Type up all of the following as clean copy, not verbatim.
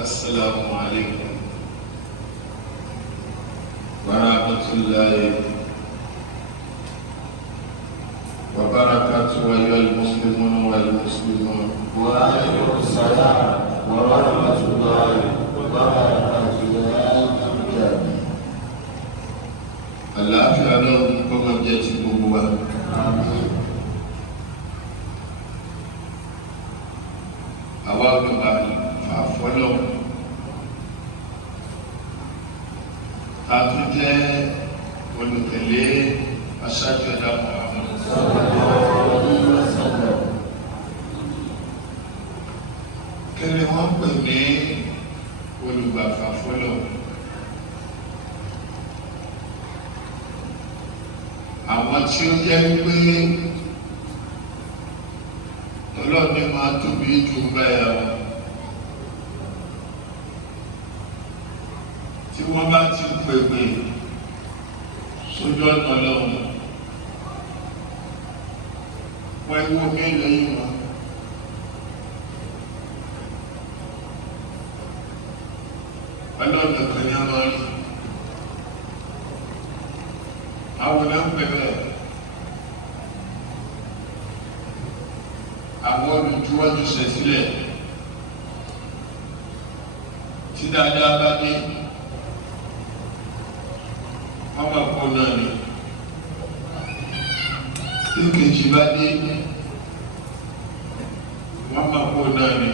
السلام عليكم ورحمة الله وبركاته أيها المسلمون والمسلمات. وعليكم السلام ورحمة الله وبركاته يا أمجاد. àlàáfíà Ọlọ́run kó máa jẹ́ ti gbogbo wa. آمين. àwa ọlọ́ba àfọlọ́ ta tún jẹ́ olùtẹ̀lé aṣáájú ẹ̀dá Muhammad. kí ni wọ́n pè ní olùgbàfà fọlọ́? àwọn tí ó jẹ́ wípé Ọlọ́run máa tóbi jù báyà wọn tí wọ́n bá ti pèpè sójú ọ̀nà Ọlọ́run wọ́n ewu mélòó yìí wọn. Ọlọ́run kan ní àwọn rí àwọn náà ń pẹ̀lẹ́ àwọn olùjúwájú ṣe sílẹ̀ tí dáadáa bá dé wọ́n máa kó náà ni tí kejì bá dé wọ́n máa kó náà ni.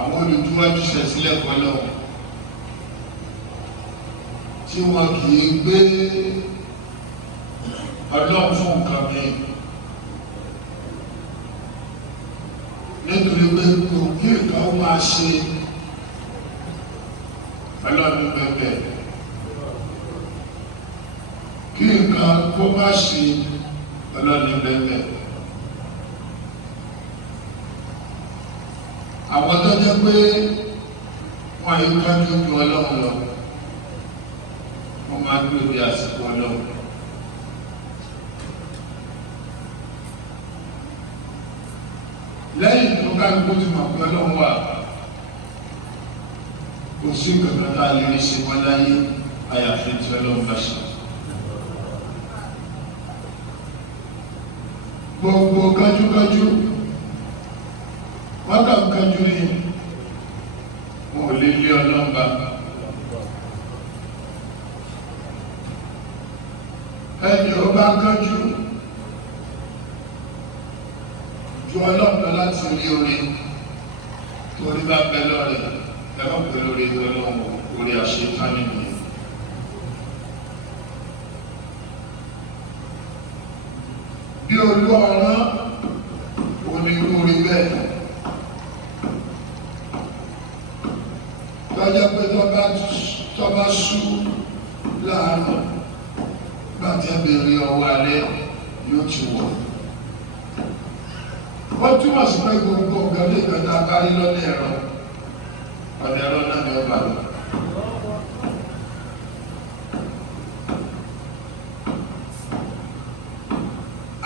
àwọn olùjúwájú ṣe sílẹ̀ kan náà tí wọn kì í gbé Ọlọ́run fún nǹkan mi nítorí pé kò kí nǹkan ó máa ṣe Ọlọ́run bẹ̀bẹ̀ kí nǹkan kó má ṣe Ọlọ́run bẹ̀bẹ̀. àwọn tó jẹ́ pé wọ́n yìí kájú ju Ọlọ́run lọ wọ́n máa ń lò ní àsìkò Ọlọ́run. lẹ́yìn tó ká gbogbo tí màá pé Ọlọ́run wà kò sí kankan tá a lè rí ṣe wọ́n láyé àyàfi tí Ọlọ́run bá ṣe. gbogbo kájúkájú wọ́n kà ń kájú ní wọn ò lè lé Ọlọ́run bá. ẹni ó bá kánjú ju Ọlọ́run láti rí orí torí bá bẹ lọ́rẹ̀ ẹ̀rọ pẹ̀lú orí Ọlọ́run orí àṣetánì nìyẹn. bí olú ọ̀rán onírúurú bẹ́ẹ̀ lọ́jọ́ pé tó bá sú láàárọ̀ láti ẹbẹ̀rẹ̀ ọwọ́ alẹ́ yóò ti wọ̀. wọ́n túmọ̀ sí pé gbogbo ọ̀gẹ́lẹ́ ìgbẹ́ta kárí lọ́nà ẹ̀rọ ọ̀nà ẹ̀rọ náà ni ó bá lọ.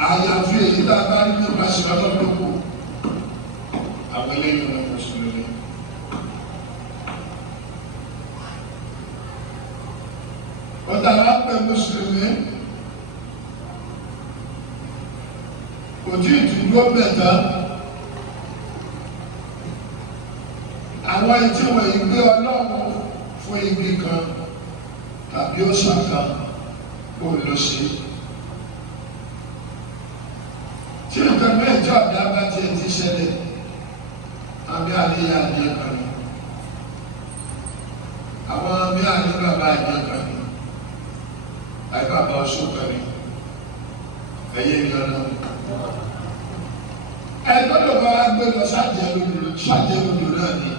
àyàfi èyí tá a bá rí nípa ṣìlọ́tọ̀ tó kù àwọn eléyìí wọn kò sùn lórí. ọ̀tá wa pẹ̀ mùsùlùmí kò tí ì tún gbọ́ bẹ̀tà àwọn etí wọ̀nyí gbé Ọlọ́run fún igi kan tàbí òòṣà kan kó lọ sí. tí nǹkan mẹ́jọ àdá bá tiẹ̀ ti ṣẹlẹ̀ àbí àríyá àdé kan ní àwọn àbí àrí bàbá àdé kan ní àyè bàbá ọṣù kan ní ẹ̀yẹ ìyọ̀nà. ẹgbẹ́dọ̀ bá wá gbé lọ ṣáàjẹ́ lòdò náà ni.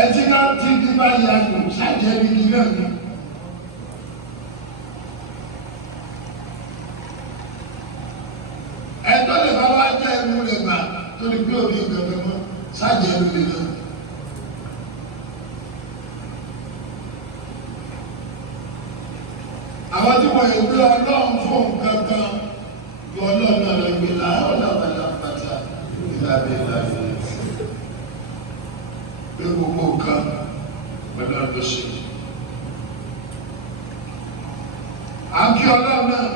ẹtí náà ti di báyìí àgbò ṣáàjẹ́ bíi náà ni. ẹgbẹ́ lè bá wá jẹ́ ẹnu rẹ̀ gbà torí pé òbí gbẹ̀gbẹ̀ mọ́ ṣáàjẹ́ lòdò náà. àwọn tí wọ́n yẹ gbé Ọlọ́run fún nǹkan kan ọlọ́run ọ̀rọ̀ ìgbéla ọlọ́run pátá ìlàbí ìlàbí pé gbogbo nǹkan pẹ̀lú ọdún ṣe. À ń kí ọlọ́run náà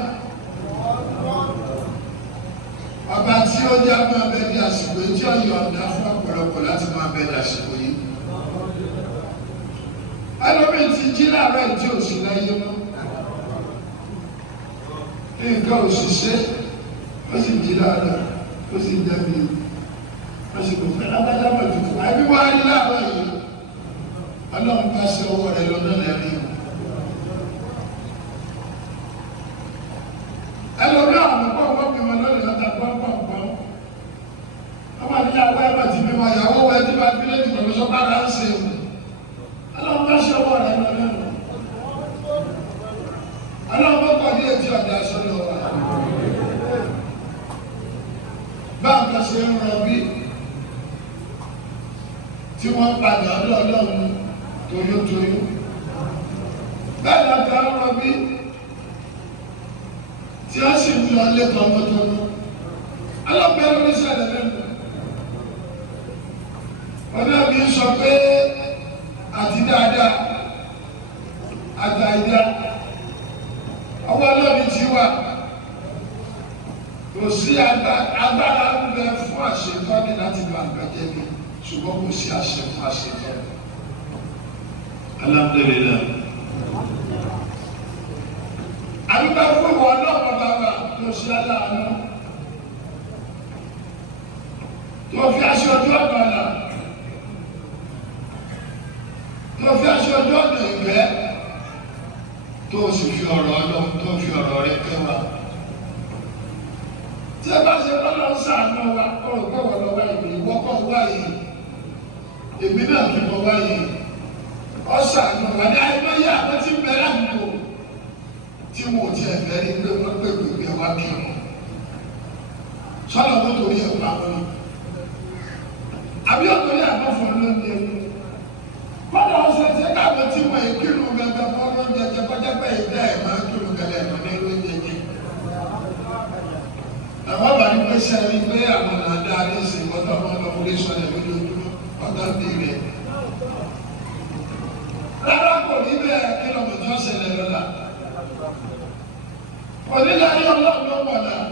ọba tí ó já máa bẹ ní àsìkò yìí tí ó yọ̀ǹda fún ọ̀pọ̀lọpọ̀ láti máa bẹ ní àsìkò yìí. ẹlòmíì ti jí láàárọ̀ tí ò sí láyé mọ́ nǹkan òṣìṣẹ́ ó sì jí láàárọ̀ ó sì dẹ́bi ó sì kò fẹ́ lábájábọ̀ tuntun àbí wá rí láàárọ̀ yìí ọlọ́run bá ṣe ọwọ́ rẹ lọ́nà lẹ́rìn o. ẹlòmíì àwọn ọmọ ọmọ bí wọn lónìí lọ́ta pọ́npọ́npọ́n ọmọ níyàwó ẹ̀mọ̀ tí bí wọn yàwó wẹ̀ tí wọn fi létí pẹ̀lú sọ́kà rà ń ṣe wù ọlọ́run bá ṣe ọwọ́ rẹ lọ́nà lẹ́rìn ọlọ́run bá kọ́ ní etí ọ̀dà sọ́dọ̀ wa. báńkà ṣe ń rọbí tí wọ́n padà ọdún ọlọ́run toyótoyó bẹ́ẹ̀ lọ́kà ń rọbí tí a sì ń lọ ilé tọmọtọmọ ọlọ́pàá lórí ṣẹlẹ̀ lẹ́nu ọdún mi sọ pé àti dáadáa àtàìdá ọwọ́ ọlọ́run ti wà kò sí agbára ń bẹ fún àṣetọ́ni láti bá àgbàjẹ́ mi ṣùgbọ́n kò sí àṣẹ fún àṣetọ́ni. Alhamdulillah. àdúgbò fún ìwọ ọlọ́pàá bàbá tó ṣe aláàánú tó fi aṣọ ojú ọ̀nà ọ̀la tó fi aṣọ ojú ọ̀nà ìgbẹ́ tó sì fi ọ̀rọ̀ ọlọ́run tó fi ọ̀rọ̀ rẹ kẹwàá. tí ẹ bá ṣe lọ́lọ́ sàánú wa ọ̀rọ̀ kẹwàá lọ́wọ́ ìbí ìwọ́kọ̀ wáyé èmi náà kí mo wáyé ọ̀sàánú wa ní àìmọye àwọn tí ń bẹ láàbùkù tí wọn ò tiẹ̀ fẹ́ ní pé wọ́n pè pé ẹ wá kí wọn. sọ́nà wọn torí ẹ̀ pa wọn. àbí ọ̀tọ̀rí àbọ̀fọ̀ ló ń yẹ kọ́nà ọ̀sẹ̀ tí káàbọ̀ tí wọ́n yẹ kírun gẹ́gẹ́ fọ́ lóúnjẹ jẹ kọjá pé ìdá ẹ̀ máa kírun gẹ́gẹ́ ẹ̀mọ́ ní lóúnjẹ jẹ. àwọn bá ní pé sẹ́ni pé àwọn àdá ní ìsìn kọ́tọ̀ ọmọ ọlọ́mọdé sọ̀rọ̀ lójoojúmọ́ ọ̀gá ń bí rẹ̀. rárá kò ní bẹ́ẹ̀ kí lọ́mọ tó ṣẹlẹ̀ lọ́la. onílàyé ọlọ́run ló wọ̀ náà.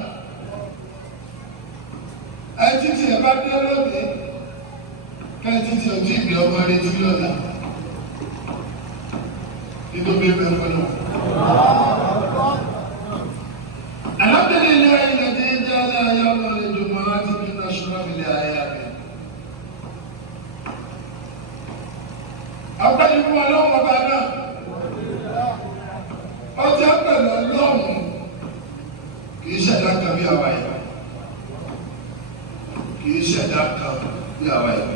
ẹ títí ẹ bá dé lónìí kẹ́ẹ̀tì tí o ti gbé ọmọ rẹ tí lọ́la nítorí bẹ́ẹ̀ fọlọ́. Alhamdulillah alladhi ja'ala yawma al-jumu'ati min ashrafil ayami. Ọ̀pẹ́ni fún ọlọ́run ọba náà ọjà pẹ̀lú ọlọ́run kì í ṣẹ̀dá kan bí àwa yìí kì í ṣẹ̀dá kan bí àwa yìí.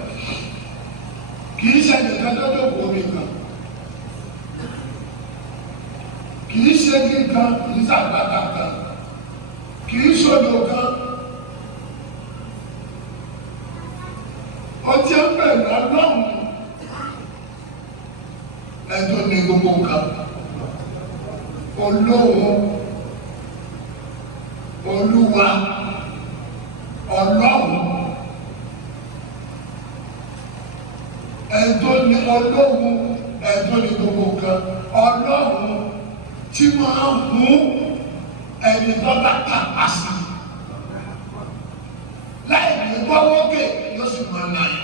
Kìí ṣe nìkan tó kò omi kan, kìí ṣe kíkan, kìí ṣàgbàtà kan, kìí ṣòdò kan. Ó ti ń bẹ̀rù ọlọ́run ẹ̀tọ́ ní gbogbo nǹkan. Olóhùn, Olúwa, Ọlọ́run. Ẹ̀tọ́ ni Ọlọ́run, ẹ̀tọ́ ni gbogbo nǹkan. Ọlọ́run tí máa ń mú ẹni tó bá kàpá sí. Láì ní gbọ́wọ́kè yóò sì máa nà yà.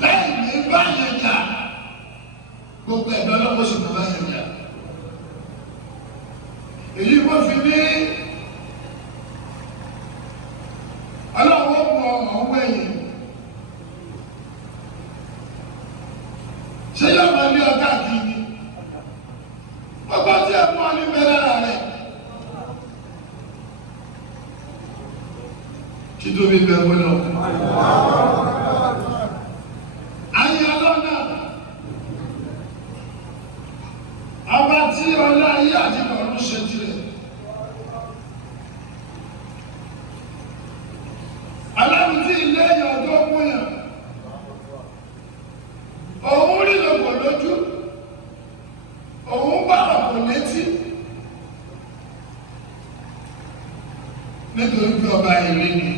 Láì ní báyẹn jà, gbogbo ẹ̀dọ́ lọ́wọ́ sì máa báyẹn jà. Èyí wọ́n fi ní ọlọ́wọ́ mọ ọ̀wọ́ ẹ̀yìn. Ṣé yóò máa ní ọgá kìíní? Ọgbà tí ẹ mú ọ ní mẹ́rẹ́rà rẹ̀. Kí tó bí bẹ́ẹ̀ wọ́n lọ. Ayé ọlọ́nà. Ọba tí ọlá ayé àti ọ̀run ṣe tirẹ̀. Aláwọ̀ tí ilé èèyàn tó mú yàn. Òun rí lọ́pọ̀ lójú. Òun nítorí pé ọba èrè ni.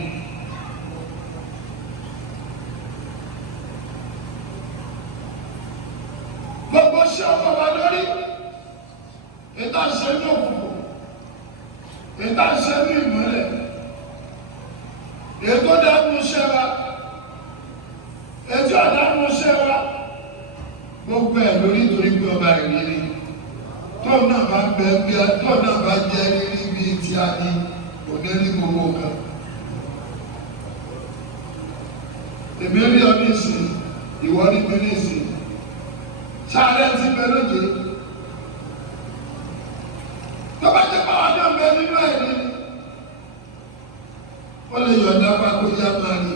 Gbogbo ṣe ọkọ̀ wa lórí ìta ṣe ní òkùnkùn, ìta ṣe ní ìmọ́lẹ̀, ètò dánú ṣe wa, ètò àdánú ṣe wa, gbogbo ẹ̀ lórí torí pé ọba èrè ni. Tóun náà bá ń bẹ bí tóun náà bá jẹ́ rírí bíi tí a ní òní ní gbogbo kan. Èmi rí ọ ní ìsìn, ìwọ ní mi ní ìsìn. Sáré ti bẹ lóde. Tó bá jẹ́ pàwọn náà bẹ nínú ẹ̀rí, wọ́n lè yọ̀ǹda bá kó yá máa rí.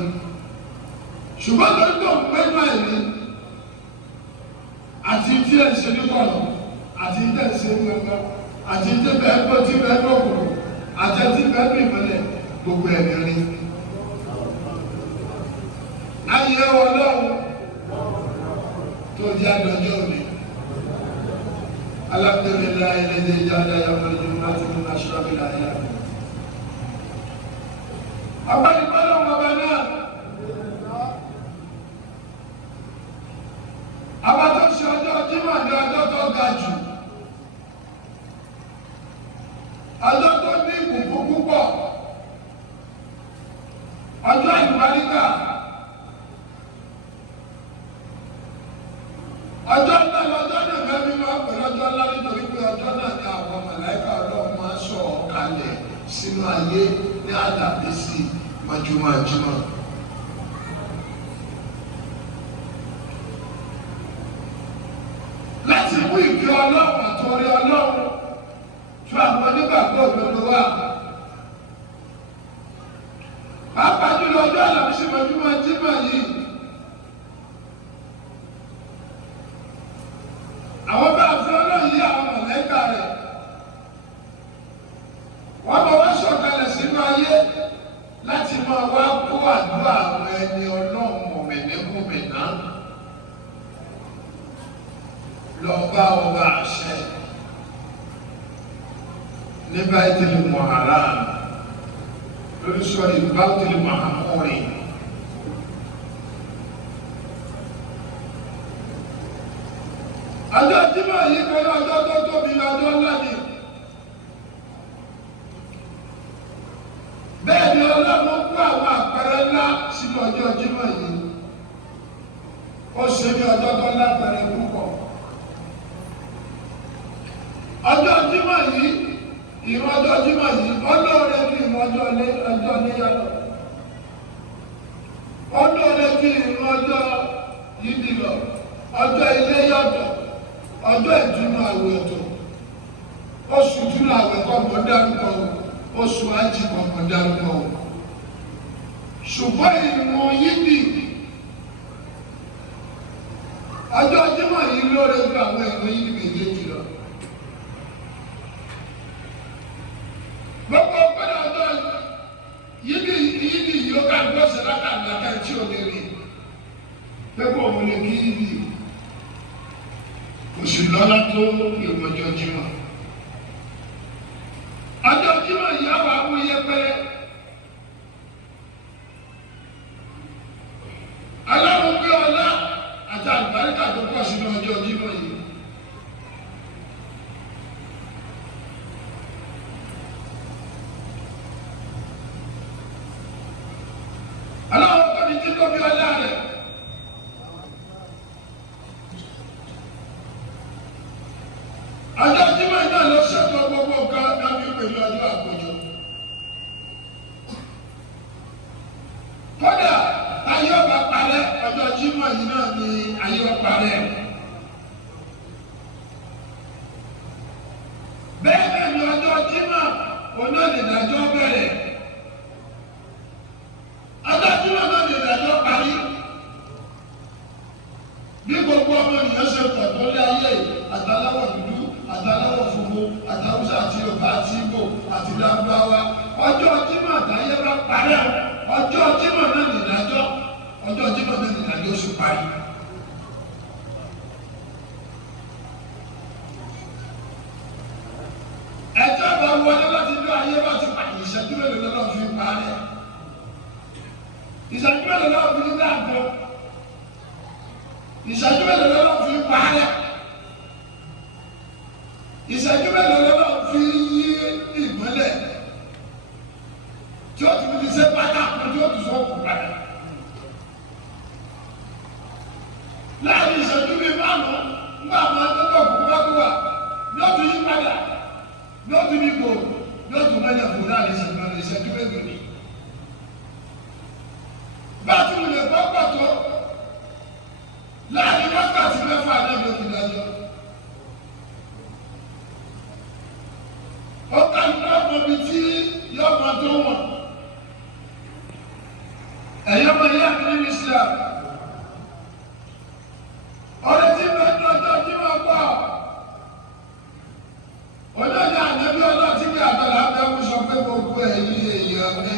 Ṣùgbọ́n tó ń tó ń gbẹ́nu ẹ̀rí àti tí ẹ̀ ń ṣe ní kọ̀ọ̀nà àti tí ẹ̀ ń ṣe ní ọgbà àti tí bẹ́ẹ̀ gbọ́ tí bẹ́ẹ̀ gbọ́ kùrù àti tí bẹ́ẹ̀ bí ìmọ̀lẹ̀ gbogbo ẹ̀mí rí. Ayé Ọlọ́run tó di àdọ́jọ́ òní. Alhamdulillahi alladhi ja'ala yawma al-jumu'ati min ashrafil ayyam. Abáyípadà wọn bá náà. Abátọ́ ṣe ọjọ́ Jímọ̀ ní ọjọ́ tó ga jù. Ọjọ́ tó ní ìbùkún púpọ̀. Ọjọ́ àlùbáríkà. Ọjọ́ náà lọ́jọ́ náà mẹ́rin máa pẹ̀lú ọjọ́ ńlá nítorí pé ọjọ́ náà ní àwọn màláíkà Ọlọ́run máa sọ kalẹ̀ sínú ayé ní àdàbí sí mọ́júmọ́júmọ́. Láti mú ìfẹ́ Ọlọ́run àtọ̀rí Ọlọ́run fún àwọn onígbàgbọ́ òdodo wa. Pàápàá jùlọ ọjọ́ àlàmísì mọ́júmọ́júmọ́ yìí. Àwọn bá fẹ́ Ọlọ́run yí àwọn mọ̀lẹ́kà rẹ̀. Wọ́n bá wá sọ̀kalẹ̀ sínú ayé láti máa wá kó àdúrà àwọn ẹni Ọlọ́run mọ̀mẹ̀mẹ́kùnmẹ̀ná lọ bá ọba àṣẹ ní Baitul Muharram lórí sọ̀rọ̀ Baitul Muharram. Ọjọ́ Jímọ̀ yìí pẹ̀lú ọjọ́ tó tóbi lọ́jọ́ ńlá ni. Bẹ́ẹ̀ ni Ọlọ́run kó àwọn àpẹẹrẹ ńlá sínú ọjọ́ Jímọ̀ yìí. Ó ṣe ní ọjọ́ tó lápẹẹrẹ púpọ̀. Ọjọ́ Jímọ̀ yìí, ìrun ọjọ́ Jímọ̀ yìí, ọlọ́ọ̀rẹ́ kí ìrun ọjọ́ níyàtọ̀. Ọlọ́ọ̀rẹ́ kí ìrun ọjọ́ yìí lọ, ọjọ́ ilé yàtọ̀. Ọjọ́ ìtúnu àwẹ̀ ọ̀tọ̀, oṣù ìtúnu àwẹ̀ kọ́ mọ̀ dárúkọ o, oṣù ájì kọ́ mọ̀ dárúkọ o. Ṣùgbọ́n ìrun yídì, ọjọ́ Jímọ̀ yìí lóore ju àwọn ìrun yídì méjèèjì lọ. Gbogbo ọgbẹ́ni ọjọ́ yídì yìí ó ká gbọ́sẹ̀ látàgbàtà tí ò lè rí. Pé kò wọ́n lè kí yídì. Oṣù lọ́lá tó ìrun ọjọ́ Jímọ̀. Ọjọ́ Jímọ̀ yìí á wà wú yẹpẹrẹ. Ọlọ́run gbé ọlá àti àlùbáríkà tó pọ̀ sínú ọjọ́ Jímọ̀ yìí. Ọlọ́run kọ́ ni títọ́ bí ọlá rẹ̀. Ọjọ́ Jímọ̀ náà ló ṣètò gbogbo nǹkan láti pẹ̀lú ọjọ́ àkójọ. Kódà ayé ọba parẹ́, ọjọ́ Jímọ̀ yìí náà ni ayé ọba parẹ́. Bẹ́ẹ̀ ni ọjọ́ Jímọ̀ onídàájọ́ bẹ̀rẹ̀. Ọjọ́ Jímọ̀ náà ni ìdájọ́ parí. Bí gbogbo ọmọ ènìyàn ṣe pọ̀ tó lé ayé àtàláwọ̀ dúdú, àtàláwọ̀ funfun, àtàwùsà àti Yorùbá àti Ìgbò àti Lárúbáwá. Ọjọ́ Jímọ̀ àtàyé bá parẹ́. Ọjọ́ Jímọ̀ náà ni ìdájọ́. Ọjọ́ Jímọ̀ náà ni ìdájọ́ oṣù parí. Ẹjọ́ bá wọlé láti inú ayé bá ti pàdé ìṣẹ́jú mélòó lọ́dọ̀ fi ìṣẹ́jú mélòó lọ́wọ́ fi dá nǹkan ìṣẹ́jú mélòó lọ́wọ́ fi parẹ́ ìṣẹ́jú mélòó lọ́wọ́ fi yí ìmọ́lẹ̀ tí ó tún fi ṣe pátákó tí ó tún sọ kù padà láàrin ìṣẹ́jú bíi márùn-ún nígbà àwọn akẹ́kọ̀ọ́ kúkú bá tó wà ní ó tún yí padà ní ó tún ní ipò ní ó tún mẹ́lẹ̀ fún láàrin ìṣẹ́jú mélòó ni. bá a tún lè gbọ́ pàtó láàrin wákàtí mẹ́fà náà ló fi dájọ́. ó ká ní ọmọ bíi tí yóò máa tó wọn. ẹ̀yọ́ máa yá mi nínú Islam. ọ̀rẹ́ tí bẹ́ẹ̀ ní ọjọ́ tí wọ́n gbọ́. olóyè ànábí ọlọ́tí ní àgbàlá abẹ́wò sọ pé gbogbo ẹ̀yin èèyàn mi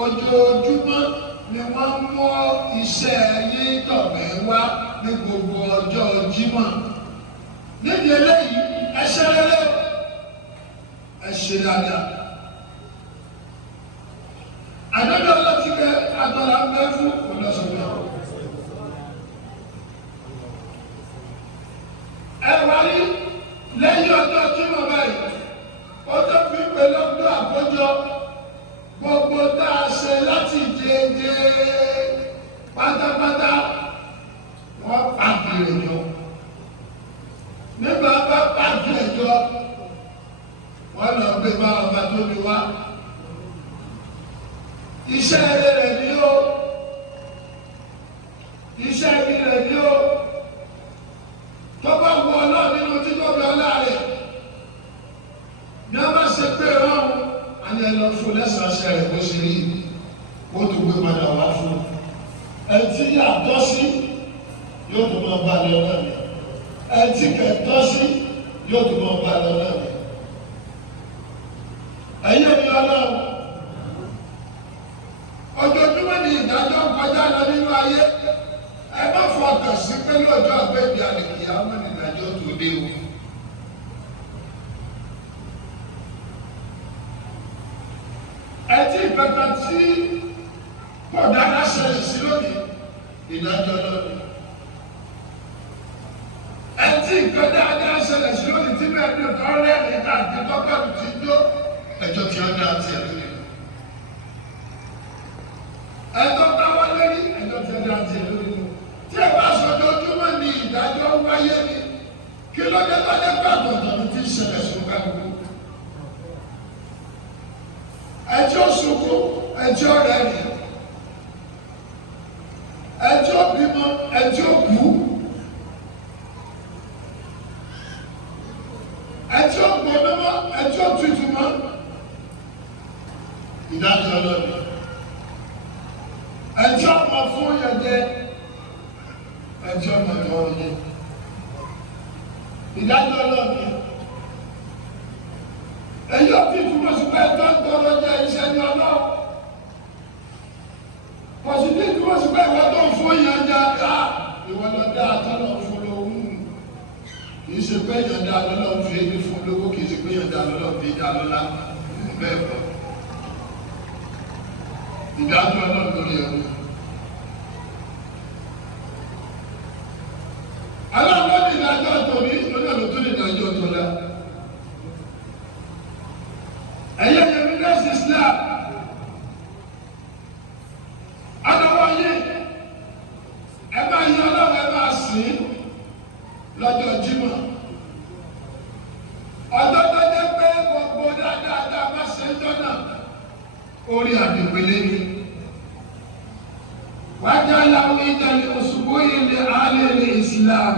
ojoojúmọ́ ni wọ́n mú iṣẹ́ yín tọ̀mẹ́ wá ní gbogbo ọjọ́ Jímọ̀. nídìí eléyìí ẹ ṣe rere ẹ ṣe dáadáa. ànábí ọlọ́tí kẹ àgbàlá abẹ́ fún ọlọ́sọ̀rọ̀. ẹ wáyé lẹ́yìn ọjọ́ Jímọ̀ báyìí ó tó fi pé lọ́dún àkójọ gbogbo tá a ṣe láti jẹjẹ pátápátá wọ́n pàdé rẹ̀ jọ. nígbà bá pàdé rẹ̀ jọ wọ́n lọ gbé bá ọba tó ní wá. iṣẹ́ rẹ̀ ní o iṣẹ́ rẹ̀ ní o tó bá wọ ọlọ́ọ̀ nínú títóbi ọlá rẹ̀ ní a bá ṣe pé ọ̀hún àni ẹ lọ fún lẹ́sàáṣẹ́ rẹ̀ bó ṣe rí ó tó gbé padà wá fún ẹ tí yàtọ̀ sí yóò tó máa bá lọ náà ni ẹ tí kẹtọ́ sí yóò tó máa bá lọ náà ni. ẹ̀yẹ́ mi ọlọ́run ojoojúmọ́ ni ìdájọ́ kọjá lọ nínú ayé ẹ má fọkàn sí pé lọ́jọ́ àgbẹ̀bí àlèkìyà ọmọ ìdájọ́ tó dé o. ẹtí ìpẹta tí kò dáná ṣẹlẹ̀ sí lónìí ìdájọ́ lónìí. ẹtí ìpẹta dáná ṣẹlẹ̀ sí lónìí tí bẹ́ẹ̀ ní ọ̀tọ̀ rẹ́ẹ̀rì káàkiri tọ́kọ̀lù ti dó ẹjọ́ tí ó dá tiẹ̀ lónìí. ẹjọ́ táwọn lórí ẹjọ́ tí ó dá tiẹ̀ lónìí. tí ẹ bá sọ ojoojúmọ́ ni ìdájọ́ wáyé ni kí ló dé tó dé pàtó ọ̀tọ̀ ní ti ṣẹlẹ̀ sùn kálukú. ẹjọ́ sunkún ẹjọ́ rẹ́rìn ẹjọ́ bímọ ẹjọ́ kú ẹjọ́ gbọdọmọ ẹjọ́ tuntun ìdájọ́ lọ́dọ̀ ẹjọ́ ọmọ fún yẹjẹ ẹjọ́ mọ̀tọ́ yẹ ìdájọ́ lọ́dọ̀. ẹjọ́ tí túmọ̀ sí pé ẹjọ́ ń tọrọ jẹ iṣẹ́ ní ọlọ́run pọ̀sí tí túmọ̀ sí pé ìwọ tó ń fún yẹn jẹ ká ìwọ lọ dá àtọ́nà fún lówó kìí ṣe pé yẹn dá lọ́lọ́run fi ebi fún lówó kìí ṣe pé yẹn dá lọ́lọ́run fi dá lọ́lá bẹ́ẹ̀ kọ́ ìdájọ́ ọlọ́run lórí ẹ̀rọ. aláwọ̀ ní ìdájọ́ tòní lórí ọ̀nà tó ní ìdájọ́ tọ́lá. ẹ̀yẹ́ yẹn ní nẹ́ẹ̀sì Islam adọ́wọ́ yé ẹ bá yẹ ọlọ́wọ́ ẹ bá sìn lọ́jọ́ Jímọ̀ ọjọ́ tó dé pé gbogbo dáadáa bá ṣe ń jọ́nà orí àdìpẹ́lẹ́ ni wájú aláwọ̀ ìdálẹ́ òṣùwò yìí ní alẹ́ ní Islam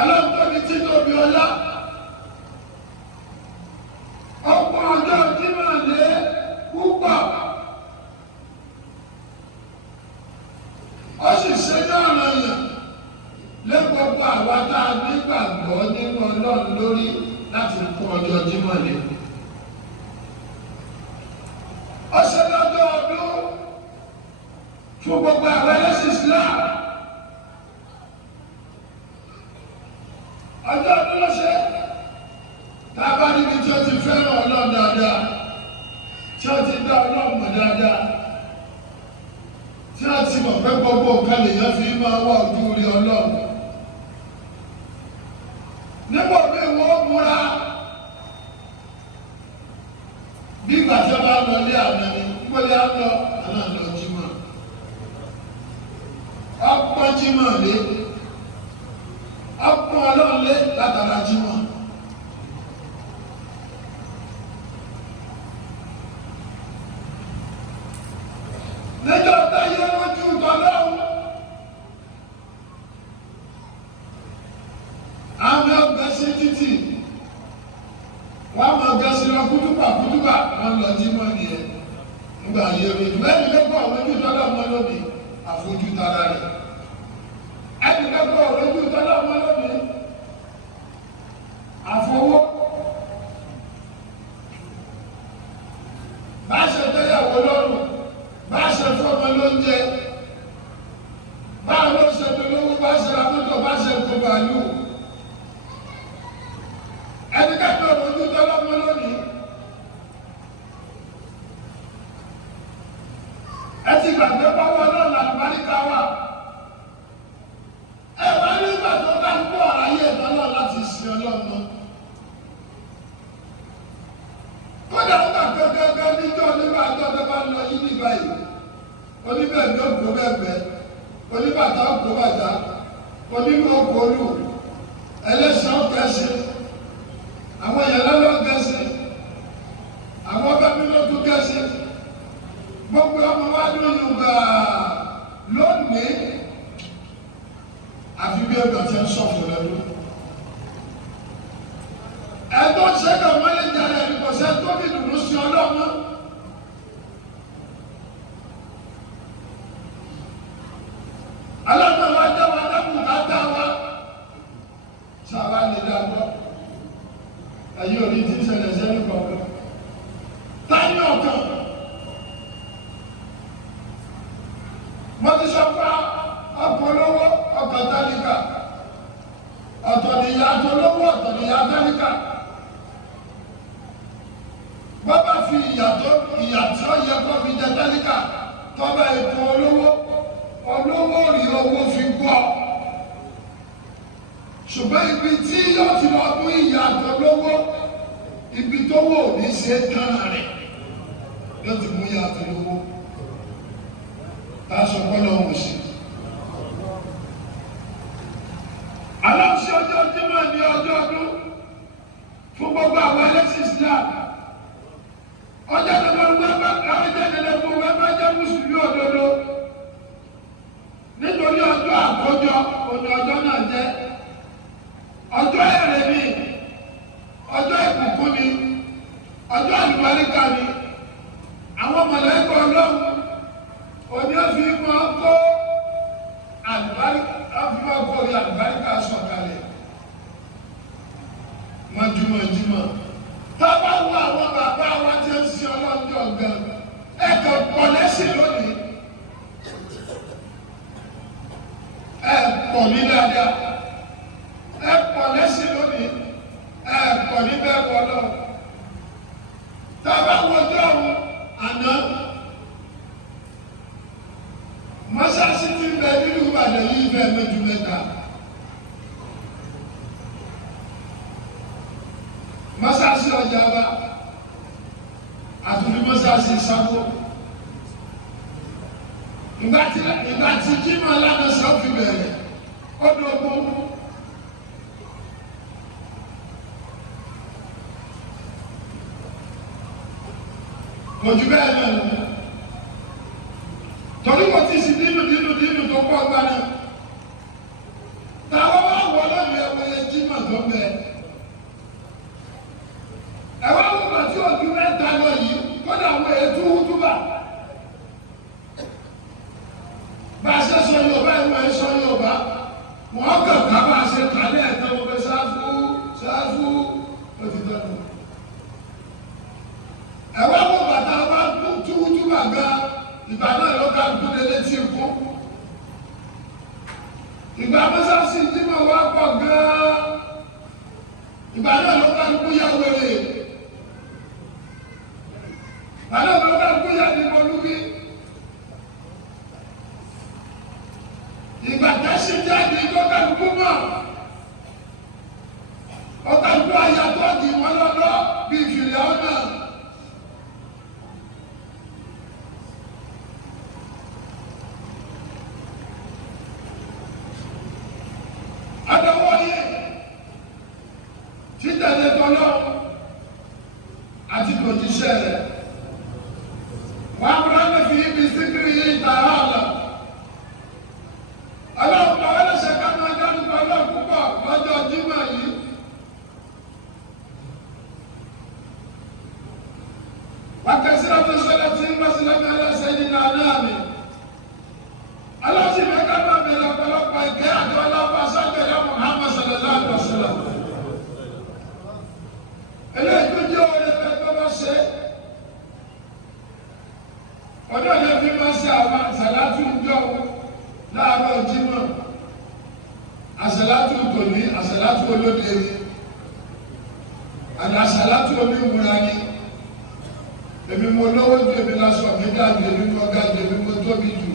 aláwọ̀ ní títóbi ọlá. ọ̀pọ̀ ọjọ́ Jímọ̀ lé púpọ̀ ó sì ṣe ní ọ̀nà yẹn lé gbogbo àwa tá a nígbàgbọ́ nínú Ọlọ́run lórí láti kún ọjọ́ Jímọ̀ lé. ó ṣe lọ́jọ́ ọdún fún gbogbo àwọn ẹlẹ́sìn Islam ọjọ́ ọdún ló ṣe. tábà níbi tí ó ti fẹ́ràn Ọlọ́run dáadáa tí ó ti dá Ọlọ́run mọ̀ dáadáa tí wọ́n ti mọ̀ pé gbogbo nǹkan lèèyàn fi máa wá ojú rí Ọlọ́run. Nígbà pé wọ́n múra bí ìgbà tí wọ́n bá lọ lé àná ni gbọ́dọ̀ á lọ àná lọ jímọ̀. Ọ̀pọ̀ jímọ̀ lé ọ̀pọ̀ Ọlọ́run lé látara jímọ̀. Níjọ́ táyé lójú tọ́lọ́run àwọn ọgbẹ́ sí títì wọ́n máa gbé sí lọ kútúbà wọ́n lọ jímọ̀ nìyẹn nígbà yẹ lójú ẹni lẹ́gbọ́ lójú tọ́lọ́run lónìí àfojú tara rẹ̀ ẹni lẹ́gbọ́ lójú tọ́lọ́run lónìí àfọwọ́ bá ṣe tẹ́yàwó lọ́rùn bá ṣe fọ́mọ lóúnjẹ bá ló ṣe tó lówó bá ṣe àmọ́tò bá ṣe tó bàálù ẹni kẹ́kọ̀ọ́ ojú tọ́lọ́mọ lónìí ẹ ti gbàgbé pọ́wọ́ náà làlùbáríkà wà ẹ wá nígbà tó bá ń gbọ́ àráyé ìtọ́lọ́ láti sin Ọlọ́run kódà ó gbà gẹ́gẹ́ níjọ́ nígbà tó bá lọ yí nígbà yìí oníbẹ̀ẹ̀ni ó gbó bẹ́ẹ̀ oníbàtà ó gbó bàtà onílù ó gbó lù ẹlẹ́sìn ó gẹ̀ẹ́sì àwọn èèyàn lọ́lọ́ gẹ̀ẹ́sì àwọn ọba mímọ́ tó gẹ̀ẹ́sì gbogbo ọmọ wa lóyún gbà lónìí àfi bí ẹgbẹ́ tí ń sọ̀fọ̀ lẹ́nu ẹ̀tọ́ ṣẹ́gbẹ̀ wọ́n lè jẹ́ ẹ̀rí kò sẹ́ tó bí dùnú sí Ọlọ́run alágbà wa dáwà dákùn ká dáwà sáwà lè dáwọ́ ayé orí ti ṣẹlẹ̀ sẹ́nu kọ̀ọ̀kan táyé ọ̀kan wọ́n ti sọ fún ọkọ̀ olówó ọkọ̀ tálíkà ọ̀tọ̀ nìyà olówó ọ̀tọ̀ nìyà tálíkà bọ́bá fi ìyà tí ó yẹ kó fi jẹ tálíkà tọ́bá ètò olówó rí owó fi gbọ́ ṣùgbọ́n ibi tí yóò ti lọ mú ìyà tó lówó ibi tó wò ní ṣe tán rẹ̀ yóò ti mú ìyà tó lówó láṣọ pọ́lọ́ òun sí aláṣẹ ọjọ́ Jímọ̀ ní ọjọ́ ọdún fún gbogbo àwọn ẹlẹ́sìn Islam ọjọ́ ìdẹ́gbẹ́ fún wẹ́bá jẹ́ mùsùlùmí òdodo nítorí ọjọ́ àkójọ òní ọjọ́ náà jẹ́ ọjọ́ èrè ni ọjọ́ ìbùkún ni ọjọ́ àlùbáríkà ni àwọn mọ̀lẹ́kọ̀ Ọlọ́run òní òfin máa ń kó àlùbáríkà sọ̀kalẹ̀ mọ́júmọ́júmọ́ tábà wọ àwọn bàbá wa tí ń sin ọlọ́jọ́ gan ẹ̀kọ́ pọ̀ lẹ́sìn lónìí ẹ̀pọ̀ ní dáadáa ẹ̀pọ̀ lẹ́sìn lónìí ẹ̀pọ̀ ní bẹ́ẹ̀ bọ́ lọ tábà wọjọ́ ọ̀hún àná mọ́sáàsì ti ń bẹ nínú Ìbàdàn yìí bẹ́ẹ̀ méjì mẹ́ta mọ́sáàsì ọjà bá àtúndì mọ́sáàsì sábó ìgbà tí Jímọ̀ alámọ̀sá fi bẹ̀rẹ̀ ọdún ọgbọ́n lójú bẹ́ẹ̀ náà torí mo ti sì nínú tó pọ̀ gbá náà táwọn bá wọ lọ́dún ẹwọ́yẹ Jímọ̀ tó bẹ̀ ẹwà wọ́n tí ojú mẹ́ta lọ yìí kọ́dà àwọn ètò hútúbà bá a ṣe sọ Yorùbá ìwọ̀n ẹ̀ sọ Yorùbá wọ́n kàkà bá a ṣe kàlẹ́ ẹ̀tọ́ wọn fẹ́ sáfù òtítọ́ nù ẹwà wọ́n bàtà wá tú hútúbà gan ìgbà náà ló ká gbé létí ikú ìgbà mọ́sáàsì Jímọ̀ wá pọ̀ gan ìgbà náà ló ká gbé yà wẹ̀rẹ̀ ìgbà náà ló ká gbé yà ní bọ́lú òjíṣẹ́ rẹ̀. Wọ́n á múra fi ibi síkiri yìí tààrà ọ̀la. Ọlọ́run pa wọ́n lẹ́sẹ̀ ká máa dárúkọ Ọlọ́run púpọ̀ lọ́jọ́ Jímọ̀ yìí. وكثرة الصلاة والسلام على سيدنا النبي الله سبحانه وتعالى بلغ بيان ولا فساد يا محمد صلى الله عليه وسلم إلى كل يوم يتبسم ọjọ́ yẹn fi máa ṣe àwọn àṣàlátù ìjọ láàárọ̀ Jímọ̀ àṣàlátù tòní àṣàlátù olóde àti àṣàlátù onímúra ni. Èmi mo lọ́wọ́ ju èmi lásọ mi dájú èmi mo ga ju èmi mo tóbi jù.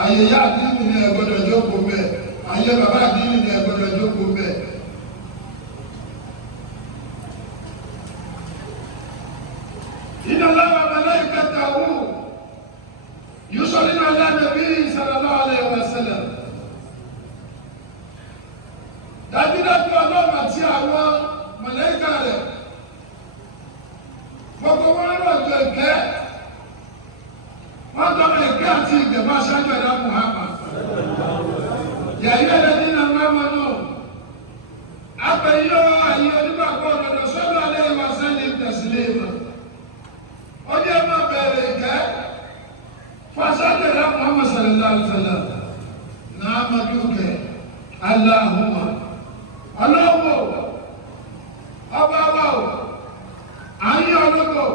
Àyè yá àdínì ni ẹ gbọ́dọ̀ jókòó bẹ́ẹ̀. Àyè bàbá àdínì ni ẹ gbọ́dọ̀ jókòó bẹ́ẹ̀. Inna Allaha wa malaikatahu yusalluna ala nabi sallallahu alaihi wasallam. Dájúdájú Ọlọ́run àti àwọn màláíkà rẹ̀. Gbogbo wọn lọ́jọ́ ìkẹ́, wọ́n tọ́mọ ìkẹ́ àti ìgbẹ̀fọ́ aṣáájú ẹ̀dá Muhammad. Yàyí ẹlẹ́ni náà máa mọ̀ náà. Apẹ̀yọ́ ayé onígbàgbọ́ ọ̀dọ̀dọ̀ sọ́dọ̀ alẹ́ ìwà sẹ́ni tẹ̀sílẹ̀ ìmọ̀. Ó ní ẹ máa bẹ̀rẹ̀ ìkẹ́ fún aṣáájú ẹ̀dá Muhammad sallallahu alaihi wasallam. Náà máa dúkẹ́, Allahumma, ọlọ́wọ́, ọba wa o. Ayé ọlọ́gbọ̀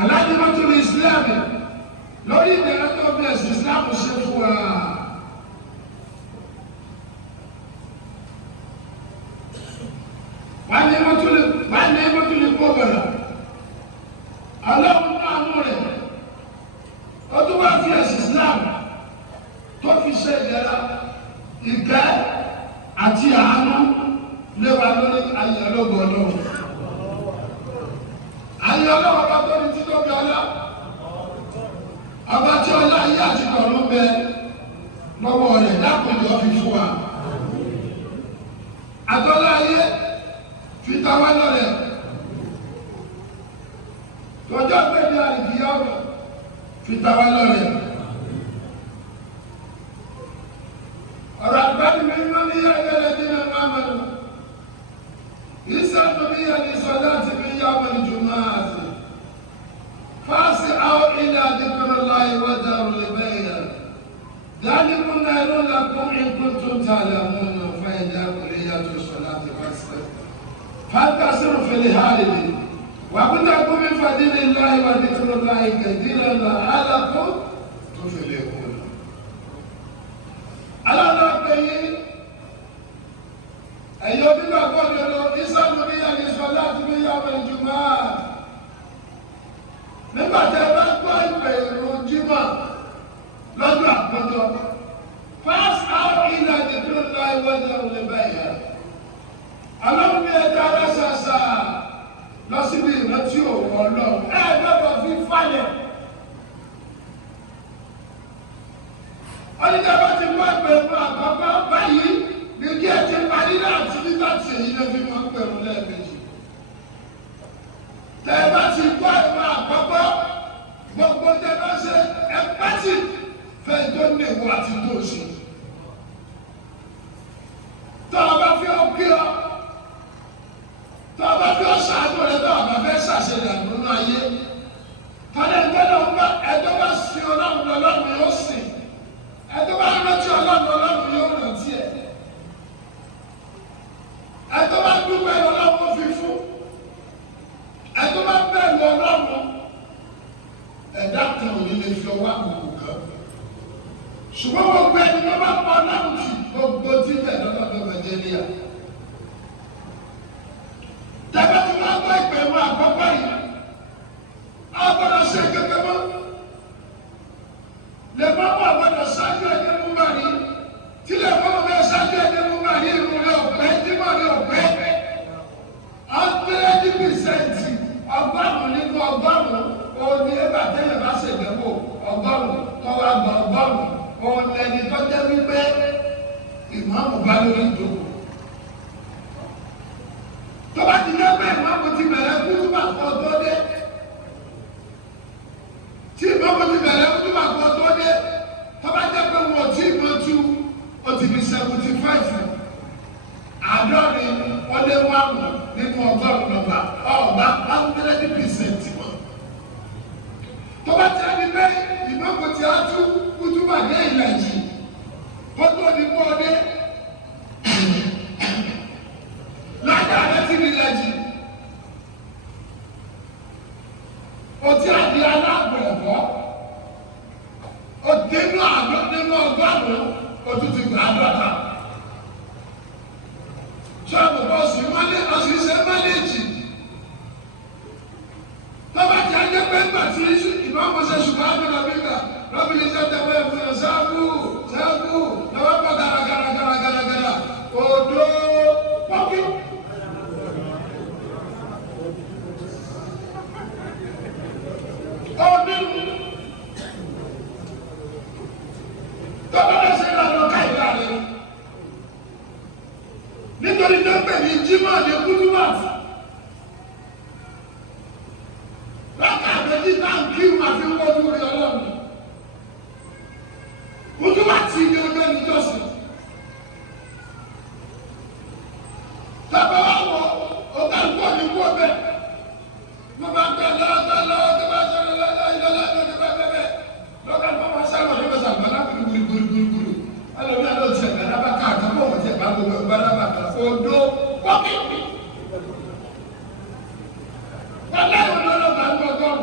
alájọmọ́tò ní Ìsìlámù lórí ìdẹ̀rẹ́ tó bí ẹ̀sìn Ìsìlámù ṣe fún wa. Wọ́n ní mọ́tò lè kó bẹ̀rẹ̀. Ọlọ́run náà mú rẹ̀. Ó tún wá fi ẹ̀sìn Ìsìlámù tó fi ṣe ìdẹ̀ra ìkẹ́ àti àánú léwa lórí ayé ọlọ́gbọ̀ Ọlọ́run. Ayé ọlọ́wọ́ bá tó ní títóbi ọlá. Ọba tí ọlá ayé àti ọ̀run bẹ lọ́wọ́ rẹ̀ dákùnjọ́ fi fún wa. Àtọ́lá ayé fi ta wá lọ́rẹ̀. Tọ́jọ́ pé ní àrìkìyà ọ̀rọ̀ fi ta wá lọ́rẹ̀. Ọ̀rọ̀ àgbàdì mi máa ní ẹgbẹ̀rẹ̀ nínú àmàlù. Ìsàmùlíyà ní sọ́láti mi yá ọmọ الجمعة فاسعوا إلى ذكر الله وذروا البيع ذلكم خير لكم إن كنتم تعلمون فإذا قضيت الصلاة فانتصروا في الحارب وابتغوا من فضل الله وذكر الله كثيرا لعلكم تفلحون. على ربي ẹ̀yọ́ nígbà gbọ́dọ̀ lọ ìsọ́nù bí ẹni sọ láti bí yàwó ìjùmọ̀ nígbà tí ẹ bá gbọ́ ìpè ìrun Jímọ̀ lọ́dún àpọ́jọ fast out ilẹ̀ ìdíkúrò lọ ìwọ́dẹ̀ olùbẹ̀yẹ ọlọ́run ní ẹja lọ́sàsà lọ síbi ìrántí òun Ọlọ́run ẹ gbọ́dọ̀ fi falẹ̀ ọdún bá ti mú ìpè ìrun àkọ́kọ́ báyìí. Níbi ẹ̀jẹ̀ parí náà ti ní láti èyí lè fi máa ń pẹ̀rù lẹ́ẹ̀mejì. Tẹ́ ẹ bá ti gbọ́ ìwọ àkọ́kọ́, gbogbo tẹ́ bá ṣe ẹ pẹ́tì fẹ́ tó ní ìwọ àti tó ṣe. Tọ́ ọ bá fi ọ kí ọ, tọ́ ọ bá fi ọ ṣàánú rẹ tọ́ ọ bá fẹ́ ṣàṣeyàn nínú ayé. Tọ́lá ìgbẹ́lẹ̀ ń bá ẹjọ́ bá sin Ọlọ́run lọ́lọ́run yóò sìn. Ẹjọ́ bá rántí Ọlọ́run lọ́lọ́run yóò rántí ẹ̀. Ẹjọ́ bá dúpẹ́ Ọlọ́run fi fún. Ẹjọ́ bá bẹ̀rù Ọlọ́run. Ẹ̀dá kan ò ní lè fi ọwọ́ àbùkù kan. Ṣùgbọ́n gbogbo ẹni tó bá pọ̀ Ọlọ́run tì gbogbo tí bẹ̀rẹ̀ lọ́dọ̀ bẹ̀jẹ̀ ní à. Tẹ́gbẹ́ tí wọ́n gbọ́ ìpè wọn àkọ́kọ́ yìí. A gbọ́dọ̀ ṣe kékeré mọ́. Lè má mọ̀ gbọ́dọ̀ ṣáájú ẹni mú bá rí. Tí lè mọ́ mọ̀ bẹ́ẹ̀ ṣáájú ẹni mú bá rí irun rẹ̀ ọ̀pẹ́ tí mọ̀ rẹ̀ ọ̀pẹ́. 100% ọgọ́rùn-ún nínú ọgọ́rùn-ún òun ni ẹgbà tẹ́lẹ̀ bá ṣèdánwò ọgọ́rùn-ún tọ́wọ́ àgbà ọgọ́rùn-ún òun ẹni tó jẹ́ wípé ìmọ̀ọ́mù bá lórí ìjókòó. Tó bá ti ọgọ́rùn-ún nọ́mbà ọba 100% mọ́. tó bá ti ẹni pé ìmọ̀kò tí a tú kútúbà ní ìlàjì kó tó ní kó dé lájà rẹ ti ní ìlàjì o ti àdí aláàbò ẹ̀kọ́ o dénú àdó nínú ọgọ́rùn-ún o tún ti gbà àdọ́ta sọ́ọ̀bù bọ́ọ̀sì ọ̀sìn ṣe mọ́lẹ́jì tọ́ba ti ajẹ́ pé ńgbà tí ìmọ̀ọ́mọ́ ṣe ṣùgbọ́n àgbẹ̀dọ̀ gbígbà lọ́bí lè ṣe tẹ̀wé fún ẹ̀ ṣáàbù lọ́wọ́ pọ̀ gàràgàràgàràgàrà odò pọ́kì. ọdún tọ́ba lè ṣe ìlànà káyìlá rẹ̀ nítorí tó ń pè ní jímọ̀ ní kúndùmọ̀tì. Lákàtúntì náà kí n máa fi ń wọ́jú rí ọlọ́run. Kúndùmọ̀tì ní ọjọ́ ìjọsìn. Tọ́ba wá wọ ọ̀gá ìgbọ́ ní kú ọbẹ̀. Mo bá gbẹ lọ́wọ́ tó bá sọ̀rọ̀ lọ́wọ́ lọ́gà tó máa sábà ní ọ̀sán àgbàlá gbùrùgbùrùgbùrù. Alọ́bí àlọ́ ti ẹ̀gbẹ́ náà bá ká àtàwọn ọ̀tí ẹ̀gbá gbogbo ẹ̀gbá náà bá kà odó pọ́kì. Wọ́n láyọ̀ lọ́lọ́gbà ń gbọ́gbọ́n.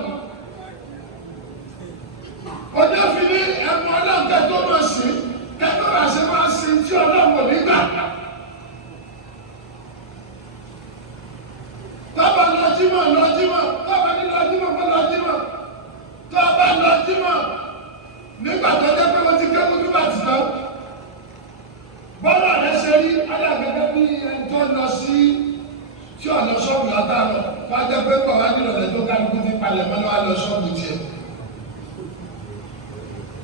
Ọjọ́ fi ní ẹ̀mú ọlọ́gbẹ́ tó máa ṣe kẹ́kọ̀ọ́ bá ṣe máa ṣe tí ọlọ́gbọ̀n nígbà. Tọ́ba lọ́jímọ̀ tọ́ba ní lọ́jímọ̀ mọ́ lọ́jímọ̀ tọ́ba lọ́jímọ̀ nígbà tó jẹ́ pé wọ́n ti kẹ́kọ̀ọ́ tó bá ti tán. Bọ́lá rẹ̀ ṣe rí alágbẹ̀dẹ́ bí ẹni tó lọ sí tí ọ̀nà ṣọ́ọ̀bù látàrọ̀ wọ́n á jẹ́ pé pọ̀ wá nílò rẹ̀ tó kálukú ti palẹ̀ mọ́ lọ́wọ́ lọ ṣọ́ọ̀bù tiẹ̀.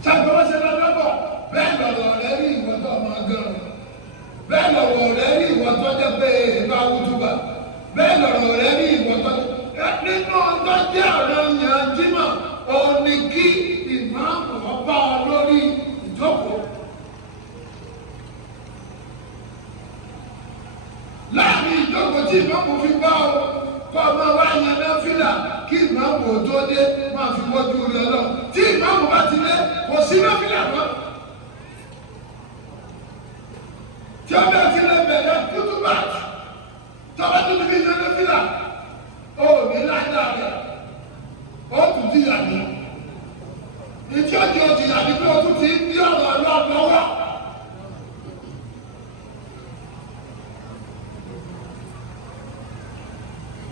Ṣàgbọ́n wọ́n ṣe lọ́dọ́ bọ̀ bẹ́ẹ̀ lọ̀rọ̀ rẹ̀ rí ìwọ́n tó ọmọ gan-an bẹ́ẹ̀ lọ̀rọ̀ rẹ̀ rí ìwọ́n tó jẹ́ pé ìbá wútúbà bẹ́ẹ̀ lọ̀rọ̀ rẹ̀ rí ìwọ́n tó nínú ọjọ́ jẹ́ ọ̀rọ̀ yẹn jímọ̀ òun ni kí ìmáàmù ọba lórí ìjókòó. Láàrin ìjókòó tí ìmáàmù fi bá ọ kọ́ ọmọ wa yẹn náà fìlà kí ìmáàmù ò tó dé máa fi wọ́jú rẹ lọ. Tí ìmáàmù bá ti dé kò sí náà fìlà mọ́. Tí ọba ti lè bẹ̀rẹ̀ kútúbà tọ́ba tó ti fi yẹn náà fìlà ó ní láyà rẹ̀ ó tún ti yà ní. Ìjọ di o ti yà ní pé o tún ti ń bí ọ̀rọ̀ ọlọ́ọ̀lọ́wọ́.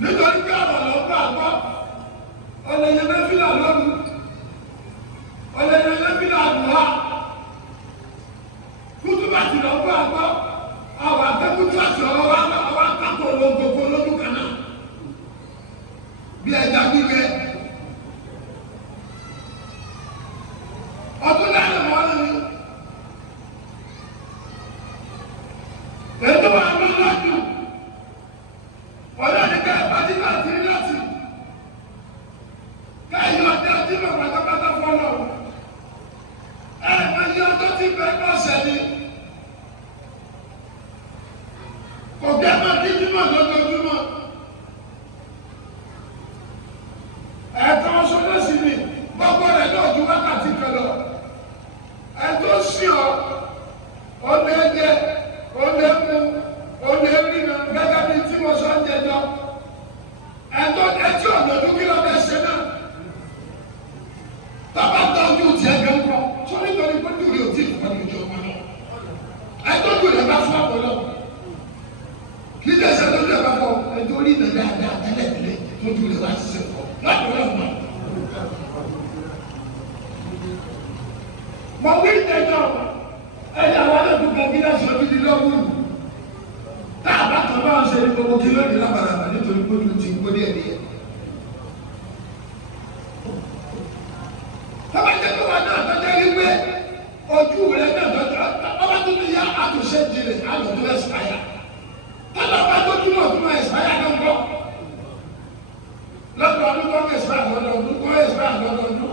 Nítorí pé ọ̀rọ̀ ló ń bá gbọ́, ọ̀lẹ́yẹ mẹ́fìlà lọ́rùn, ọ̀lẹ́yẹ mẹ́fìlà àdúrà, kútúbà ti lọ ń bá gbọ́, àwọn akẹ́kọ̀ọ́ àti ọwọ́ akápò olóńgbò lójú kan náà, bí ẹja gbígbẹ. Ọdún dáná mọ́ ọ́nà ni, ètò àwọn ọlọ́dún. Ọlọ́ni ká ìpàdé náà ti rí láti ká ìyọ̀ ọdẹ ọdún náà pátápátá fọ́lọ́. Ẹ̀ẹ̀mẹ́yẹ ọjọ́ tí bẹ́ẹ̀ náà ṣẹ̀lẹ̀. Kò gbẹ́ máa kí jímọ̀ lójoojúmọ́. Ẹ̀ẹ̀kan ọṣọ náà sì ni gbogbo rẹ̀ náà ju wákàtí kan lọ. Ẹ̀tọ́ sí ọ, ọdẹ jẹ, ọdẹ mú, ọdẹ rí na gẹ́gẹ́ bí tí mo sọ ń jẹjọ. Ẹ̀tọ́ ẹtí ọ̀nà dúkìá lọ́dẹ ṣe náà. Tọ́ba tọ́jú tiẹ̀ gẹ́ ńkọ́, tó nítorí pé dùrì ò tí ì fọ́ ní ìjọba náà. Ẹ̀tọ́ dùrì ẹ̀ bá fún àpò náà. Kí lè ṣe lójú ẹ̀ bá fọ ẹ̀tọ́ orí ìnà dáadáa tẹ́lẹ̀tẹ́lẹ̀ tó dùrì wá sí sẹ́kọ̀ọ́. Láti wọ́n mọ̀. Mo wí ìtẹ́jọ́ ẹ̀yà wọn lè tún kẹ́ kí lè sọ bí di lọ́wọ́. Tá a bá tọ́ bá ń ṣe gbogbo kí lóde lábàràbà nítorí pé ojú ti ń gbó díẹ̀ díẹ̀. Tọ́ba jẹ́ pé wọn náà tọ́jú rí pé ojú rẹ̀ náà tọ́jú ọba tó ti yá àtúnṣe jìnlẹ̀ àlọ́ tó ẹ̀sìpáyà. Tọ́ba bá tó túnmọ̀ tó máa ẹ̀sìpáyà náà ń bọ̀. Lọ́dọọdún kọ́ ẹ̀sìpáyà lọ́dọọdún kọ́ ẹ̀sìpáyà lọ́dọọdún.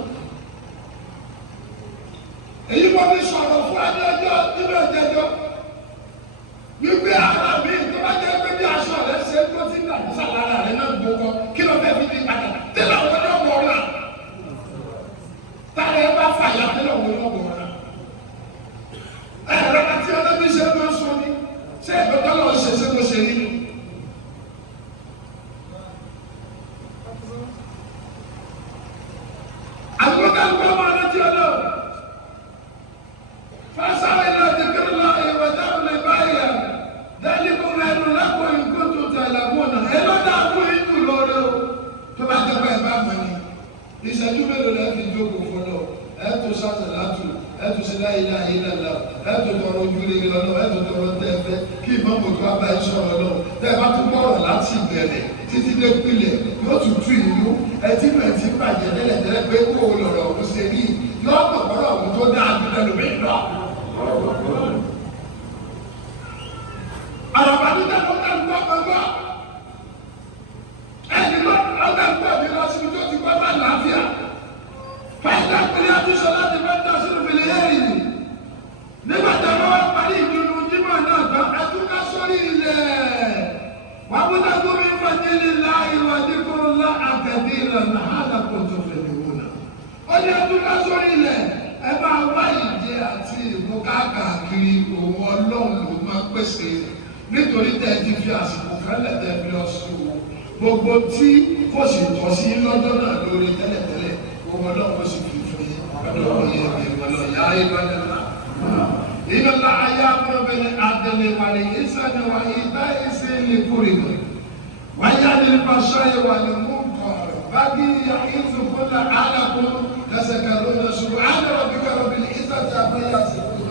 Èyí mo fi sọ̀rọ̀ fún adájọ́ nínú ìjẹjọ́. Wípé ara mi tó bá jẹ́ pé bí aṣọ rẹ̀ ṣe tó ti ń dàgbé sàlára ìṣẹ́jú mélòó lẹ́ẹ̀ fi jókòó fọlọ́ ẹ̀ tó sàtàlátù ẹ̀ tó ṣe la ilaha illallah ẹ̀ tó tọrọ ojú rere ọlọ́ ẹ̀ tó tọrọ tẹ́ẹ̀fẹ́ kí ìmọ̀mù tó wá bá ẹ sọ̀rọ̀ lọ tẹ́ẹ̀ bá tún bọ̀rọ̀ láti ìbẹ̀rẹ̀ títí dé pilẹ̀ yóò tún tú ìlú ẹtí bẹ̀rẹ̀ tí bàjẹ́ tẹ́lẹ̀tẹ́lẹ̀ pé kó o lọ̀rọ̀ ọ̀hún ṣe rí yóò mọ̀ bọ́rọ̀ ọ̀hún tó dáa ju ẹlòmíì lọ. àràbà dídá ló dá lù gbọ́gbọ́ ẹni ló dá lù gbọ́ mi lọ síbi tó ti gbọ́ bá làáfíà fàyídà pẹ̀lú àtúnṣe láti fẹ́ dá sínú fìlẹ̀ yẹ́rì ni nígbà tí a bá wá parí ìdùnnú jímọ̀ náà tán ẹtúká sórí ilẹ̀ wàá múta gómi fàdílì láàyè wà dínkùrú lá àgàdì ìlànà àdàkùntò fẹ̀míwò náà ó ní ẹtúká sórí ilẹ̀ ẹ bá wá ìjẹ àti ìmú káàkiri òun ọlọ́run ló máa pèsè nítorí tẹ́ ẹ ti fi àsìkò kálẹ̀ tẹ́ fi ọ̀sùn gbogbo tí kò sì tọ́ sí lọ́jọ́ náà lórí tẹ́lẹ̀tẹ́lẹ̀ òun ọlọ́run kò sì fi fún yín ọlọ́run yẹn bí wọn lọ yá ìbálẹ̀ náà. إن الله يأمر بالعدل والإحسان وإيتاء ذي القربى وينهى عن الفحشاء والمنكر بغي يعظكم لعلكم تذكرون سبحان ربك رب العزة عما يصفون